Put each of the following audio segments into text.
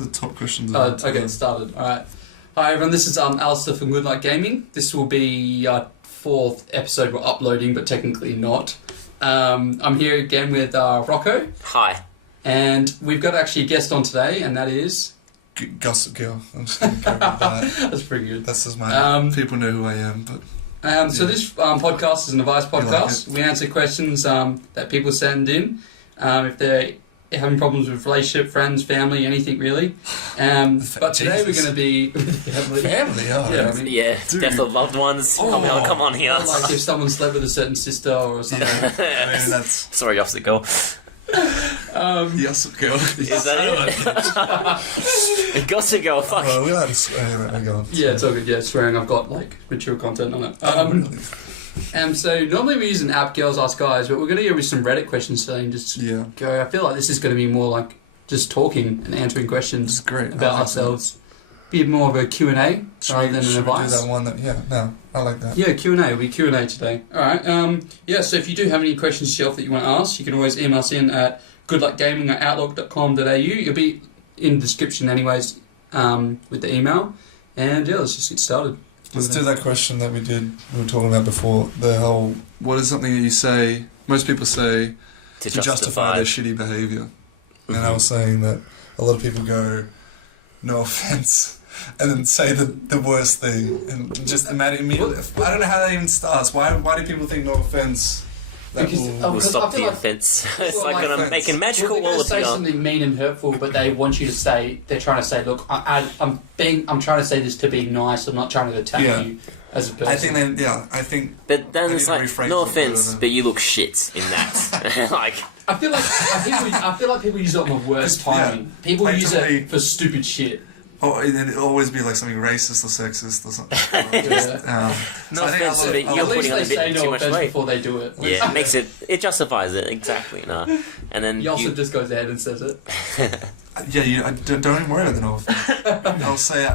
with the top questions. Okay, started. All right. Hi everyone, this is Alistair from Good Luck Gaming. This will be our 4th episode we're uploading, but technically not. I'm here again with Rocco. Hi. And we've got actually a guest on today, and that is... Gossip Girl. I'm just going to go with that. That's pretty good. That's just my... people know who I am, but... So this podcast is an advice podcast. Like we answer questions that people send in. If they're having problems with relationship, friends, family, anything really. But today we're going to be... Family, death of loved ones. Oh, come on here. Like if someone slept with a certain sister or something. I mean, that's... Sorry, opposite girl. Gossip Girl. Is that it? Gossip Girl, fuck. Oh, we're allowed to swear. Go on. Yeah, it's all good. Yeah, swearing. I've got like mature content on it. Really? So normally we use an app, Girls Ask Guys, but we're going to go with some Reddit questions today and just go. I feel like this is going to be more like just talking and answering questions about ourselves. Be more of a Q&A rather than an advice. Do that one I like that. Yeah, Q&A. It'll be Q&A today. Alright, so if you do have any questions yourself that you want to ask, you can always email us in at goodluckgaming@outlook.com.au. It'll be in the description anyways with the email. And yeah, let's just get started. Let's do that question that we were talking about before. The whole, what is something that you say, most people say, to justify their shitty behaviour. Mm-hmm. And I was saying that a lot of people go, no offence, and then say the worst thing, and just imagine immediately. I don't know how that even starts. Why do people think no offence? We'll stop the offence. It's like gonna make a magical wall appear. Say something mean and hurtful, but they want you to say. They're trying to say, "Look, I'm trying to say this to be nice. I'm not trying to attack you as a person." I think. But then it's like, no offence, but you look shit in that. Like. I feel like people use it on the worst timing. Yeah, people use it for stupid shit. Oh, and then it'll always be like something racist or sexist or something. No offense, but you're putting on a bit too much weight before they do it. Yeah, it justifies it exactly. No, and then Yosef just goes ahead and says it. Don't even worry about the no offense. I'll say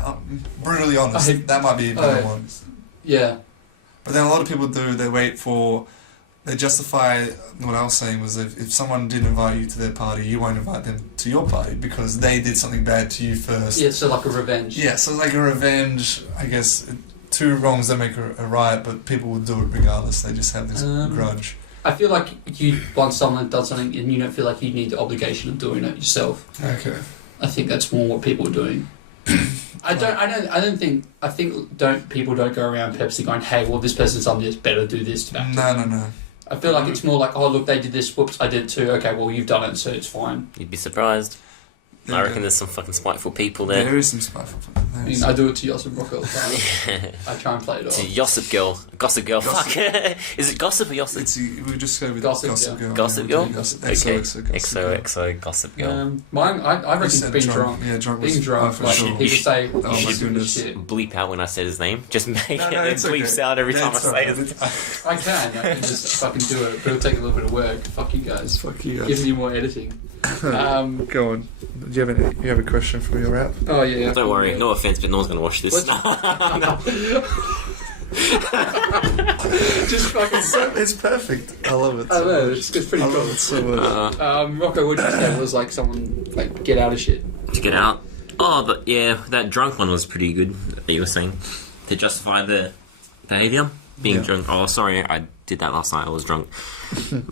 brutally honest. That might be a better one. Yeah, but then a lot of people do. They wait for. They justify what I was saying was if someone didn't invite you to their party, you won't invite them to your party because they did something bad to you first. Yeah, so like a revenge. Yeah, so like a revenge, I guess. Two wrongs don't make a right, but people will do it regardless. They just have this grudge. I feel like once someone does something and you don't feel like you need the obligation of doing it yourself. Okay. I think that's more what people are doing. People don't go around purposely going, hey, well, this person's done this, better do this to that. No. I feel like it's more like, oh, look, they did this, whoops, I did too, okay, well, you've done it, so it's fine. You'd be surprised. I reckon there's some fucking spiteful people there. There is some spiteful people. I mean, I do it to Yosef Rock all the time. I try and play it off. To Gossip Girl. Fuck. Is it Gossip or Yosef? We just go with Gossip Girl. Gossip Girl? Okay. XOXO Gossip Girl. Mine, I reckon being drunk. Yeah, drunk. Being drunk, like, sure. people say, oh my goodness. Shit. Bleep out when I said his name. Just make it bleeps out every time I say it. I can just fucking do it, but it'll take a little bit of work. Fuck you guys. Gives you more editing. Go on. Do you have a question for your app? Oh yeah. Don't worry, no offense, but no one's gonna watch this. No. Just fucking. It's perfect. I love it. I know it's pretty cool. I love it so much. Rocco, what did you say was like someone like get out of shit? To get out. Oh, but yeah, that drunk one was pretty good. That you were saying to justify the behaviour, being drunk. Oh, sorry, I did that last night. I was drunk.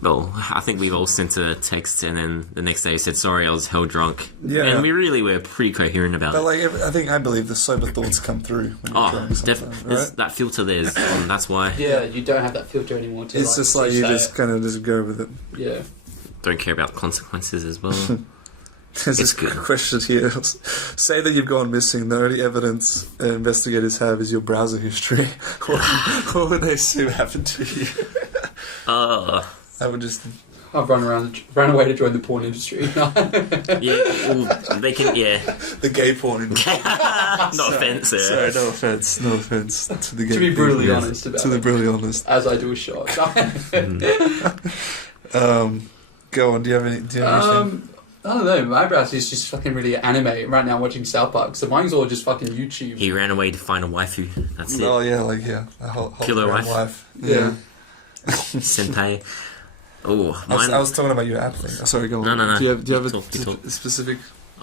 Well, I think we've all sent a text, and then the next day said, "Sorry, I was hell drunk." Yeah, and we really were pretty coherent about it. But like, I believe the sober thoughts come through. When you're drunk definitely. Right? That filter there is on. That's why. Yeah, you don't have that filter anymore. It's just like you just kind of just go with it. Yeah. Don't care about the consequences as well. There's this question here. Say that you've gone missing. The only evidence investigators have is your browser history. What would they assume happened to you? I would just... I've ran away to join the porn industry. They can, the gay porn industry. No offence. Sorry, no offence to the gay. To be brutally honest about it. To be brutally honest. As I do a shot. Go on, do you have anything? I don't know, my browser is just fucking really anime. Right now I'm watching South Park, so mine's all just fucking YouTube. He ran away to find a waifu. That's it. Oh yeah, a whole killer wife. Yeah. Senpai. Oh, I was talking about your app thing. Sorry, go on. No. Do you have a specific?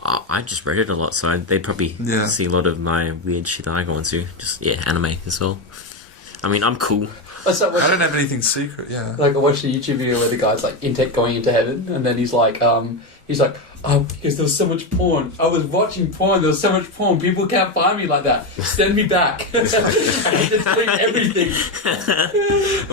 I just read it a lot, so they probably see a lot of my weird shit that I go into. Just anime as well. I mean, I'm cool. I don't have anything secret. Yeah. Like I watched a YouTube video where the guy's like going into heaven, and then he's like, because there was so much porn. I was watching porn. There was so much porn. People can't find me like that. Send me back. I just delete everything.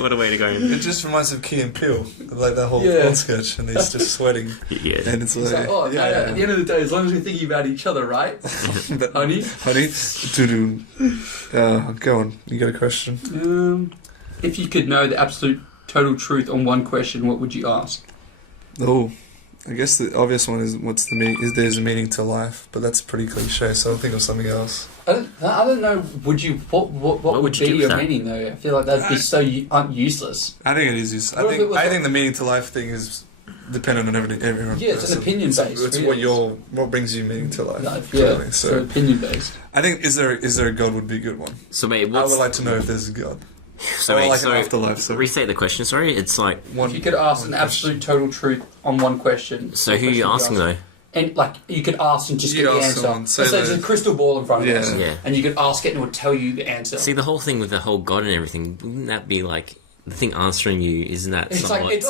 What a way to go. It just reminds me of Key and Peele, like that whole porn sketch, and he's just sweating. Yeah. And it's like, at the end of the day, as long as we're thinking about each other, right? But, honey, doo-doo. Go on. You got a question? If you could know the absolute total truth on one question, what would you ask? Oh, I guess the obvious one is what's the meaning? Is there's a meaning to life? But that's pretty cliche, so I'll think of something else. I don't know. Would you? What would be your meaning though? I feel like that'd be so useless. I think it is useless. I think the meaning to life thing is dependent on everyone. Yeah, it's an opinion based. It's really. what brings you meaning to life. Yeah, so opinion based. I think is there a God would be a good one. So mate, I would like to know if there's a God. So mate, like an afterlife. So restate the question. Sorry, it's like if you could ask an absolute total truth on one question. So who are you asking though? And like you could ask and just get the answer. So there's a crystal ball in front of us, and you could ask it and it would tell you the answer. See, the whole thing with the whole God and everything, wouldn't that be like the thing answering you? Isn't that it's somewhat... it's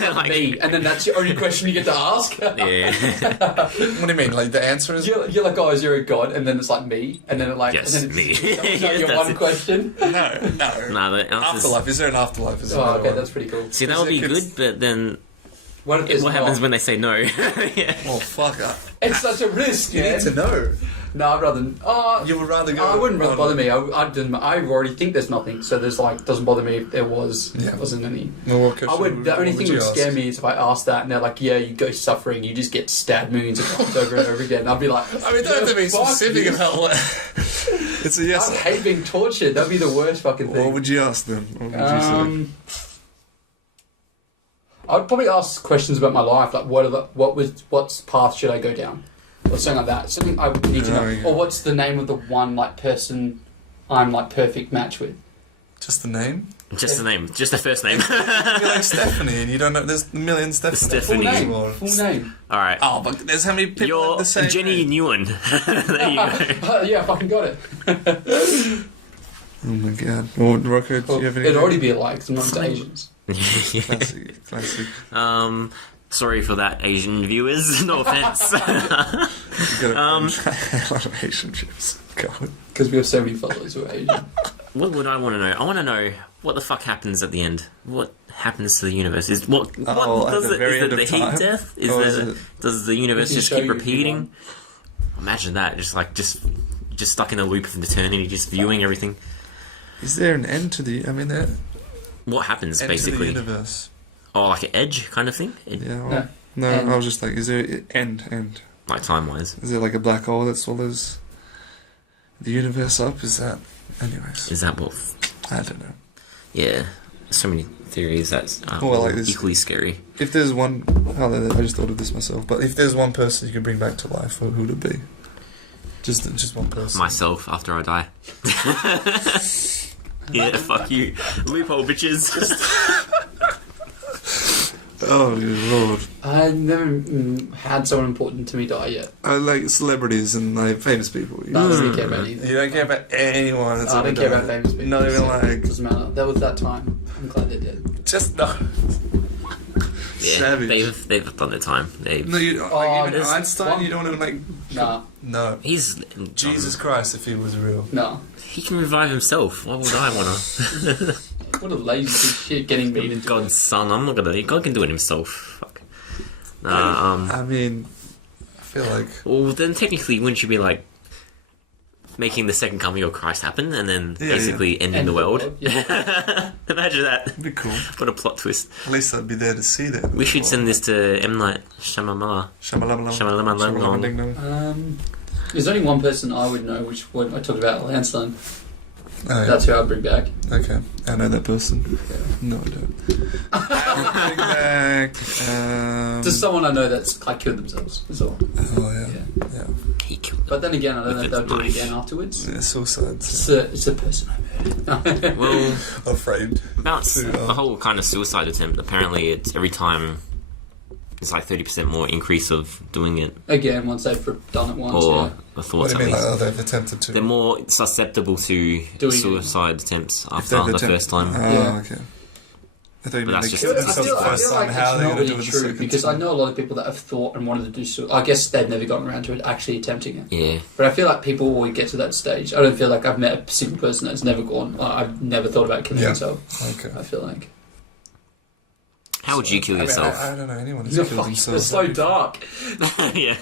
like me, and then that's your only question you get to ask. Yeah. What do you mean? Like the answer is you're like, oh, is there a God? And then it's like me, and then it like yes, and then me. It's not your one question. No. Nah, the afterlife. Is there an afterlife? Is okay, one? That's pretty cool. See, that would be good, but then. What happens when they say no? Yeah. Well, fuck. It's such a risk. You need to know. No, I'd rather. You would rather go. I wouldn't bother me. I already think there's nothing, so there's like doesn't bother me if there wasn't any. Well, the only thing that would scare me is if I ask that and they're like, yeah, you go suffering, you just get stabbed millions of times over and over again. I'd be like, I mean, don't have to be specific about what. It's a yes. I hate being tortured. That'd be the worst fucking thing. What would you ask them? What would you say? I'd probably ask questions about my life, like what path should I go down, or something like that. Something I would need to know, or what's the name of the one like person I'm like perfect match with. Just the name. Just the name. Just the first name. You're like Stephanie, and you don't know. There's a million Stephanie. Full name. All right. Oh, but there's how many people. You're the same Jenny name? Newen. There you go. Yeah, I fucking got it. Oh my god. Well, Rocco, do you have any? It'd already be alike, 'cause I'm not into Asians. Classic. Sorry for that, Asian viewers. No offense. You got a lot of Asian chips. God. Because we have so many followers who are Asian. What would I want to know? I want to know what the fuck happens at the end. What happens to the universe? Is what does it? Is it the heat death? Does the universe just keep repeating? Imagine that, just stuck in a loop of eternity, just viewing everything. Is there an end to the? I mean, there. What happens basically? To the universe. Oh, like an edge kind of thing. Yeah. No. I was just like, is there an end? Like time wise. Is there like a black hole that swallows the universe up? Is that? Anyways. Is that what? I don't know. Yeah. So many theories that's equally scary. If there's one, I just thought of this myself. But if there's one person you could bring back to life, who would it be? Just one person. Myself after I die. Yeah, fuck you, loophole bitches. Oh Lord! I've never had someone important to me die yet. I like celebrities and like famous people. No, I don't care about either. You don't care about anyone. That's I don't care about famous people. Not even like. Doesn't matter. That was that time. I'm glad they did. Just no. Yeah, savage. They've done their time. No, even Einstein. You don't want to like. Nah. No. He's Jesus Christ, if he was real. No. He can revive himself. Why would I wanna? What a lazy piece of shit getting me into God's son. I'm not gonna. God can do it himself. Fuck. I mean, I feel like. Well, then technically, wouldn't you be like making the second coming of Christ happen and then basically ending the world? Yeah. Imagine that. That'd be cool. What a plot twist. At least I'd be there to see that. We should send this to M. Night Shyamalan. There's only one person I would know, which one I talked about, Lansdowne. Oh, yeah. That's who I'd bring back. Okay, I know that person. Yeah. No, I don't. Bring back. Just someone I know that's like killed themselves. That's all. Oh yeah. He killed. But then again, I don't know if they'll do it again afterwards. Yeah, suicides. It's a person I murdered. Well, afraid. About the whole kind of suicide attempt. Apparently, it's every time it's like 30% more increase of doing it. Again, once they've done it once, Or the thoughts. What do you mean? Like, they've attempted to. They're more susceptible to suicide attempts after the first time. Okay. I thought you But meant that's they just- killed I themselves feel the first like time. How are it's they not going to do really it the true second because I time? know a lot of people that have thought and wanted to do suicide. I guess they've never gotten around to it actually attempting it. Yeah. But I feel like people always get to that stage. I don't feel like I've met a single person that's never gone. I've never thought about killing myself. Okay. I feel like. How would you kill yourself? I don't know anyone who's killed themselves. It's so dark. Yeah.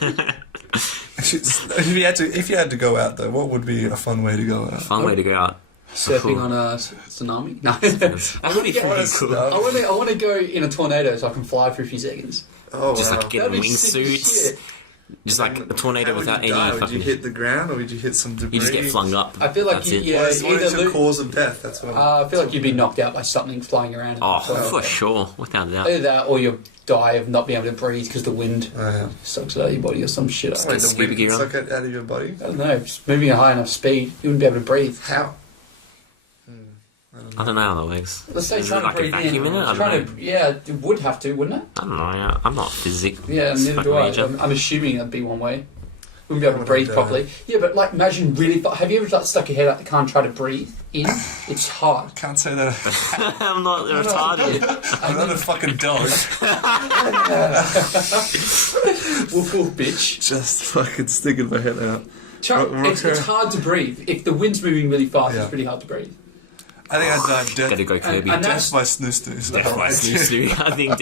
If you had to go out though, what would be a fun way to go out? Fun way to go out. Surfing on a tsunami? No. That would be pretty cool. I want to go in a tornado so I can fly for a few seconds. Oh, Just wow. like getting That'd be sick as wingsuits. shit. Just like a tornado How would without you any die? Would fucking... you hit the ground or would you hit some debris? You just get flung up. I feel like That's you, it. yeah, What is either the cause of death? That's what I feel like you'd be knocked out by something flying around. Oh, So, for sure. Without a doubt. either that or you die of not being able to breathe because the wind sucks it out of your body or some shit. Just I get the scuba wind gear can on. suck it out of your body? don't know. Just moving at high enough speed, you wouldn't be able to breathe. How? I don't know how that works. Let's say Is trying it like to a breathe vacuum in it? I Trying don't know. yeah, it would have to, wouldn't it? I don't know. Yeah. I'm not physics. Yeah, neither do I. I'm assuming that'd be one way. Wouldn't be able to breathe properly. Yeah, but like imagine really. Have you ever like, stuck your head out the car and tried to breathe in? It's hard. Can't say that. I'm not retarded. I'm not a fucking dog. Woof woof, bitch. Just fucking sticking my head out. It's hard to breathe. If the wind's moving really fast, Yeah. it's pretty hard to breathe. I think I'd die death. Gotta go Kirby. and Death by snoo snoo. Death by snoo snoo. I think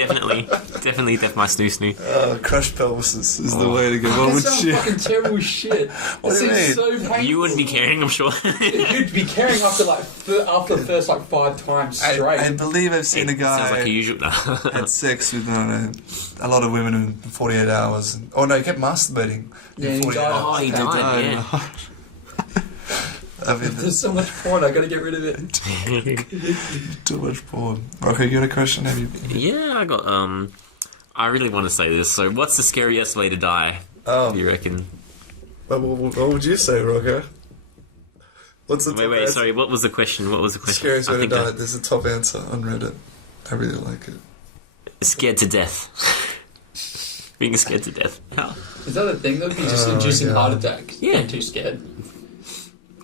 definitely death by snoo snoo. Crushed pelvis is the way to go. What That would sounds you? fucking terrible shit. What That do you seems mean? so painful. You wouldn't be caring, I'm sure. You'd be carrying after after the first 5 times straight. I believe I've seen a Sounds like a guy usual. had sex with a lot of women in 48 hours. Oh no, he kept masturbating. Yeah, in he 48 died. hours. Oh, he died, yeah. I mean, There's so much porn, I gotta get rid of it. too much porn. Rocco, you got a question? Have you? Yeah, I got. I really want to say this. So, what's the scariest way to die? Oh, Do you reckon? what would you say, Rocco? What's the top Wait. answer? Sorry. What was the question? What was the question? Scariest way to think die. There's a top answer on Reddit. I really like it. Scared to death. Being scared to death. How? Is that a thing? That'd be just inducing heart attacks. Yeah. I'm too scared.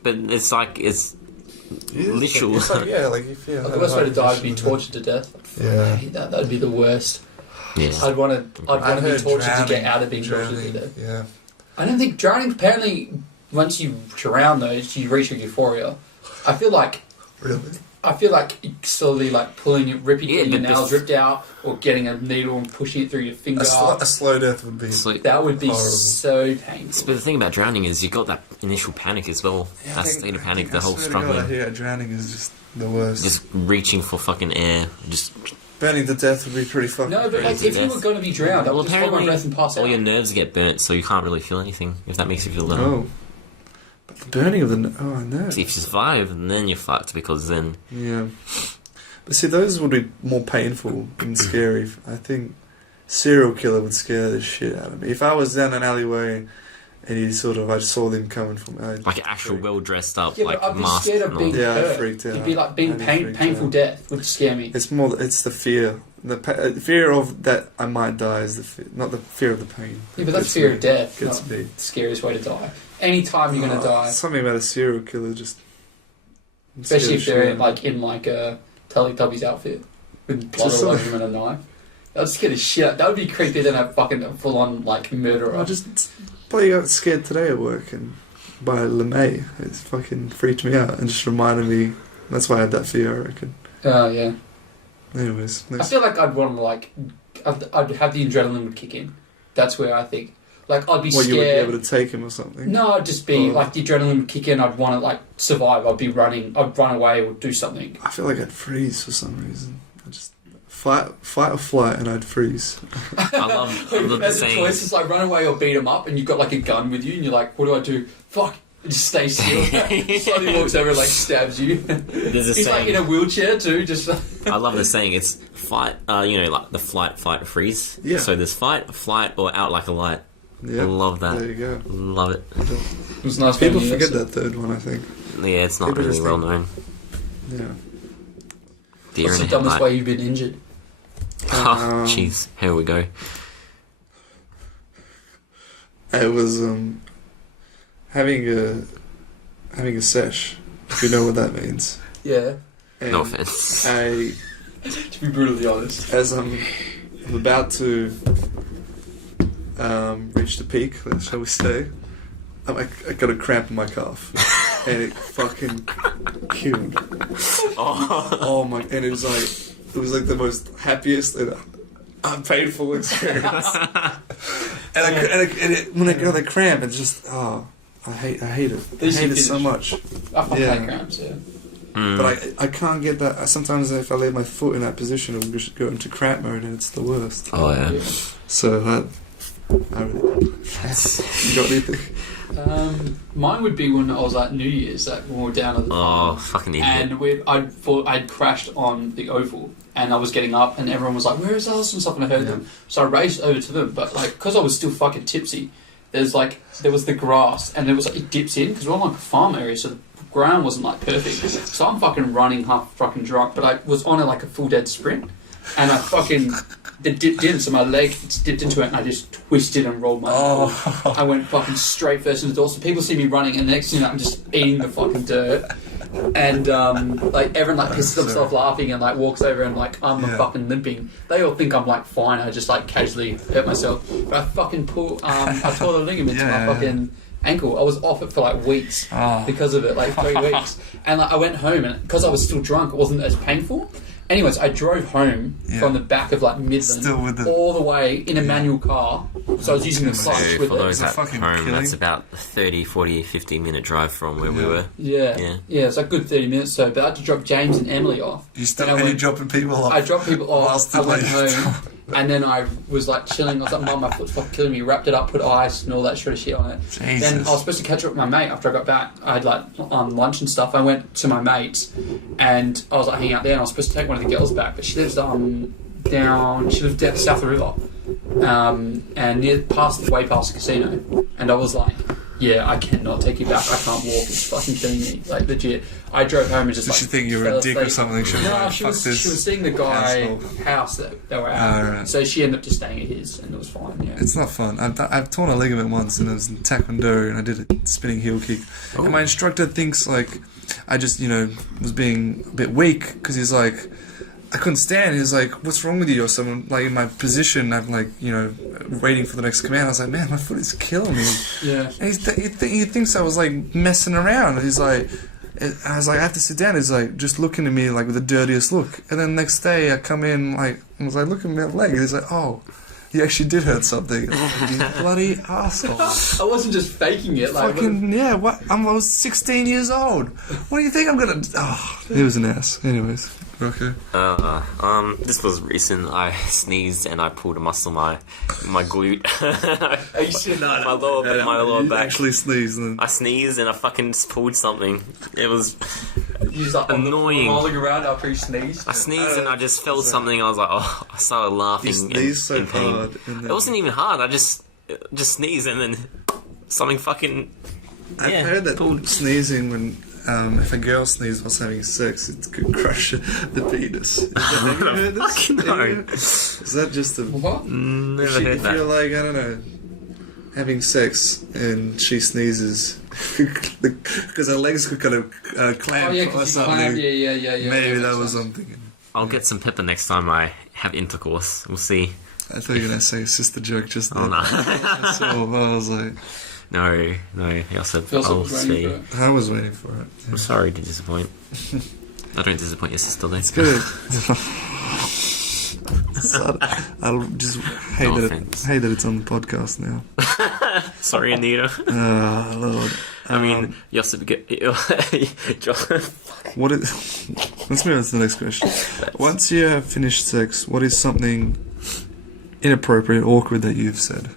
But it's like it's literal. It's like, yeah, like if you. The worst way to die would be tortured to death. Yeah. I hate that. That'd be the worst. Yeah. I'd want to I've be heard tortured to get drowning- out of being tortured to drowning, death. Yeah. I don't think drowning. Apparently, once you drown, though, you reach your euphoria. I feel like slowly like pulling it, getting your nails ripped out, or getting a needle and pushing it through your finger. A slow death would be. That would be horrible. so painful. But the thing about drowning is you got that initial panic as well. Yeah, that state of panic, the whole struggling. Yeah, drowning is just the worst. Just reaching for fucking air. Just Burning to death would be pretty fucking. No, but like, to if you death. were going to be drowned, I would just hold my breath and pass all out. your nerves get burnt, so you can't really feel anything. If that makes you feel better. Oh. But the burning of the. Oh, no. If you survive, then you're fucked because then. Yeah. But see, those would be more painful and scary. I think serial killer would scare the shit out of me. If I was down an alleyway and I saw them coming from. Like an actual well dressed up, Yeah, like but I'd be mask. scared of and being all. Yeah, I'd hurt. freaked out. It'd be like being I'd be freaked painful out. death would scare me. It's the fear. The fear of that I might die is the fear, not the fear of the pain. Yeah, but that's Gets fear me. of death, Gets not me. the scariest way to die. Anytime you're going to die, Something about a serial killer just. especially if scares they're shit. like in like a Teletubbies outfit with blood Just all like- over them and a knife. That'd scare the shit out. That would be creepier than a fucking full-on like murderer. I just probably got scared today at work and by LeMay. It fucking freaked me out and just reminded me. That's why I had that fear, I reckon. Oh yeah. Anyways, I feel like I'd want to I'd have the adrenaline would kick in. That's where I think. Like I'd be well, scared. you would be able to take him or something. No, I'd just be Oh. like the adrenaline would kick in. I'd want to like survive. I'd be running. I'd run away or do something. I feel like I'd freeze for some reason. I just fight or flight, and I'd freeze. I love the There's a saying. choice. It's like run away or beat him up, and you've got like a gun with you, and you're like, what do I do? Fuck. Just stay still. Slowly walks over and like stabs you. There's a He's like in saying. a wheelchair too. Just I love the saying. It's fight. Like the flight, fight, freeze. Yeah. So there's fight, flight, or out like a light. Yeah, I love that. There you go. Love it. it was nice. People meeting you, forget so- that third one, I think. Yeah, it's not People really just well think- known. Yeah. Deer What's in the a dumbest headlight. way you've been injured? Oh, jeez. Here we go. I was having a sesh. If you know what that means. Yeah. And No offense. I, To be brutally honest. as I'm about to reach the peak, shall we say, I got a cramp in my calf, and it fucking killed. Oh my! And it was like the most happiest and painful experience. When I got the cramp, it's just I hate it. I hate it so much. I fucking hate cramps. Yeah. But I can't get that. Sometimes if I lay my foot in that position, it'll just go into cramp mode, and it's the worst. Oh yeah. So I really. You got anything? Mine would be when I was at New Year's, like when we were down at the farm. Oh, fucking idiot. And I'd crashed on the oval, and I was getting up, and everyone was like, "Where is us?" and stuff, and I heard them. So I raced over to them, but like, because I was still fucking tipsy, there was the grass, and it dips in because we're on like a farm area, so the ground wasn't like perfect. So I'm fucking running half fucking drunk, but I was on a full dead sprint, and I fucking it dipped in, so my leg dipped into it, and I just twisted and rolled my ankle. I went fucking straight first into the door, so people see me running, and the next thing you know, I'm just eating the fucking dirt. And everyone pisses themselves laughing and walks over and I'm fucking limping. They all think I'm fine. I just casually hurt myself, but I fucking I tore the ligament to my fucking ankle. I was off it for weeks because of it, 3 weeks. And I went home, and because I was still drunk, it wasn't as painful. Anyways, I drove home from the back of Midland all the way in a manual car. So I was using the clutch with for those it. at home, that's about 30, 40, 50-minute drive from where we were. Yeah, it's a good 30 minutes. So, but I had to drop James and Emily off. You dropping people off? I dropped people off. I went home, and then I was chilling. I was like, "Mum, my foot's fucking killing me." Wrapped it up, put ice and all that sort of shit on it. Jesus. Then I was supposed to catch up with my mate after I got back. I had lunch and stuff. I went to my mate's, and I was hanging out there. And I was supposed to take one of the girls back, but she lives down south of the river, and way past the casino. And I was like, "Yeah, I cannot take you back. I can't walk. It's fucking killing me." Legit. I drove home and just Did she think you were a dick or something? She was seeing the guy house that they were at. Right. So she ended up just staying at his, and it was fine. Yeah. It's not fun. I've torn a ligament once, and it was in Taekwondo, and I did a spinning heel kick. And my instructor thinks I just was being a bit weak because he's like, I couldn't stand. He's like, "What's wrong with you?" Or someone in my position, I'm waiting for the next command. I was like, "Man, my foot is killing me." Yeah. And he thinks I was messing around. He's like, I was like, "I have to sit down." He's just looking at me with the dirtiest look. And then next day I come in I was like, "Look at my leg." And he's like, "Oh, you actually did hurt something." You bloody asshole. I wasn't just faking it. Yeah. What? I was 16 years old. What do you think I'm gonna? Oh, he was an ass. Anyways. Okay. This was recent. I sneezed and I pulled a muscle in my glute. Are you serious? My lower back. Actually sneezed. I sneezed and I fucking pulled something. It was You annoying. Rolling around after you sneezed. I sneezed and I just felt something. I was like, oh, I started laughing. You sneezed so in pain. hard. It wasn't even hard. I just sneezed and then something fucking. I've heard that sneezing when. If a girl sneezes whilst having sex, it could crush the penis. Have you heard this? No. Is that just a... What? Never heard If that. you're I don't know, having sex and she sneezes because her legs could kind of clamp or something. Yeah. Maybe that was something. I'll get some pepper next time I have intercourse. We'll see. I thought you were going to say a sister joke just then. Oh, no. So I was like... No. I'll see. I was waiting for it. I'm sorry to disappoint. I don't disappoint your sister, though. It's good. I'll just hate that it's on the podcast now. Sorry, Anita. Oh, Lord. I mean, Josip, what is... Let's move on to the next question. Once you have finished sex, what is something inappropriate, awkward that you've said?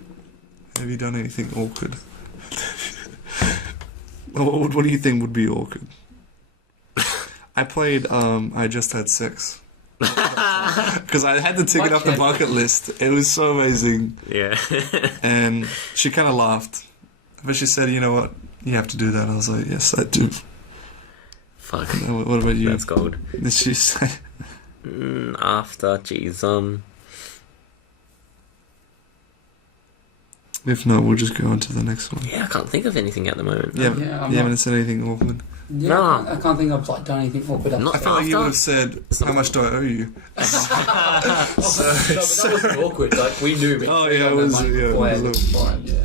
Have you done anything awkward? What do you think would be awkward? I played I Just Had Sex. Because I had to tick it off the bucket list. It was so amazing. Yeah. And she kind of laughed. But she said, "You know what? You have to do that." I was like, "Yes, I do." Fuck. What about you? That's gold. Did she say? After, jeez, If not, we'll just go on to the next one. Yeah, I can't think of anything at the moment. Yeah, Yeah, you haven't said anything awkward. Yeah, No. I can't think I've like done anything awkward. Not I felt like you would have said, "How much do I owe you?" No, but that wasn't awkward. Like we knew. Oh, yeah, it was- yeah, it was it was fine. Yeah.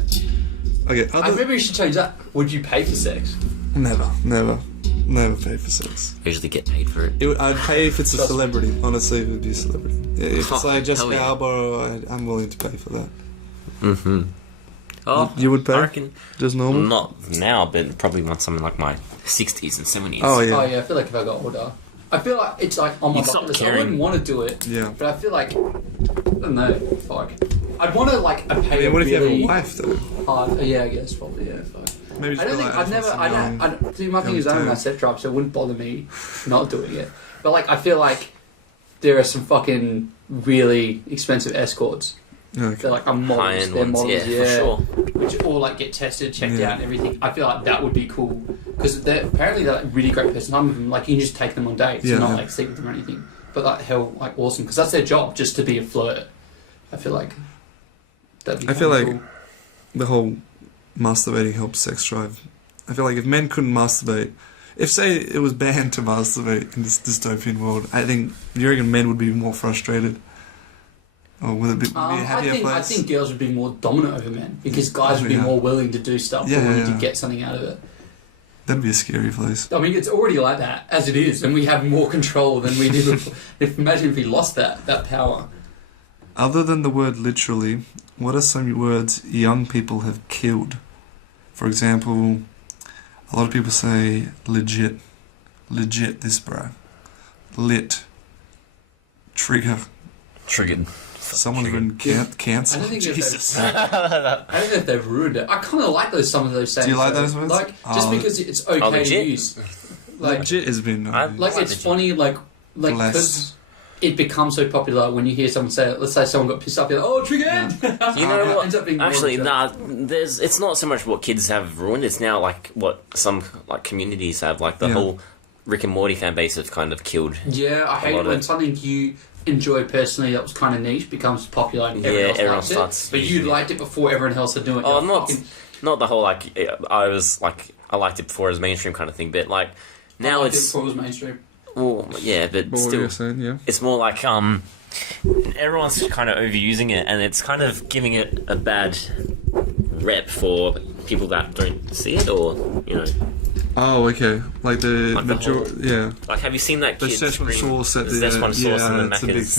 Okay, Maybe we should change that. Would you pay for sex? never pay for sex. I usually get paid for it. I'd pay if it's a Trust me. celebrity. Honestly, it would be a celebrity. If it's like Jessica Hell yeah. Alba, I'm willing to pay for that. Mm-hmm. Oh, You would pay? I reckon Just normal? not now, but probably once I'm in like my 60s and 70s. Oh yeah. Oh yeah, I feel like if I got older, I feel like it's like on my You'd stop bucket list. I caring. wouldn't want to do it. Yeah. But I feel like I don't know. Fuck. I'd want to like pay. Yeah, what if you have really a wife though? hard. Yeah, I guess probably. Yeah. Fuck. Maybe I don't think I'd never. See, my thing is I don't have set drive, so it wouldn't bother me not doing it. But like, I feel like there are some fucking really expensive escorts. Okay. They're like models. High-end They're ones, models, yeah, for sure. which all like get tested, checked Yeah. out, and everything. I feel like that would be cool because they're apparently they're like really great person. Some of them like you can just take them on dates, Yeah, and not yeah. like sleep with them or anything. But like hell, like awesome because that's their job, just to be a flirt. I feel like that'd be. I feel kinda like the whole masturbating helps sex drive. I feel like if men couldn't masturbate, if say it was banned to masturbate in this dystopian world, I think you reckon men would be more frustrated, or would it be, cool. be a happier I place? think girls would be more dominant over men because guys would be Yeah. more willing to do stuff, Yeah, more willing yeah. to get something out of it. That'd be a scary place. I mean, it's already like that as it is, and we have more control than we did before. Imagine if we lost that power. Other than the word literally, what are some words young people have killed? For example, a lot of people say legit. Legit this, bro. Lit. Trigger. Triggered. Someone's Triggered. been I cancelled. don't think Jesus. I don't know if they've ruined it. I kind of like some of those sayings. Do you like though. those words? Like just Oh. because it's okay to legit? use. Like Legit has been. I- like it's legit. funny. Like because Blessed. it becomes so popular when you hear someone say it. Let's say someone got pissed off. You're like, oh, triggered. You know It what? ends up being more Actually, of a joke. nah. It's not so much what kids have ruined. It's now like what some like communities have. Like the Yeah. whole Rick and Morty fan base have kind of killed. Yeah, I hate lot when of- something you enjoy personally that was kind of niche becomes popular and Yeah, everyone everyone else likes starts it. But you using it. liked it before everyone else had doing it. Oh, You're not fucking- not the whole like I was like I liked it before as mainstream kind of thing. But like now I liked it it's before it was mainstream. well, yeah, but What were still you saying? Yeah. it's more like everyone's kind of overusing it, and it's kind of giving it a bad rep for people that don't see it, or you know, Oh, okay. Like the Like the major. whole- Yeah. like have you seen that The kid Szechuan scream sauce at the the Szechuan sauce yeah, and the that's a big Macca's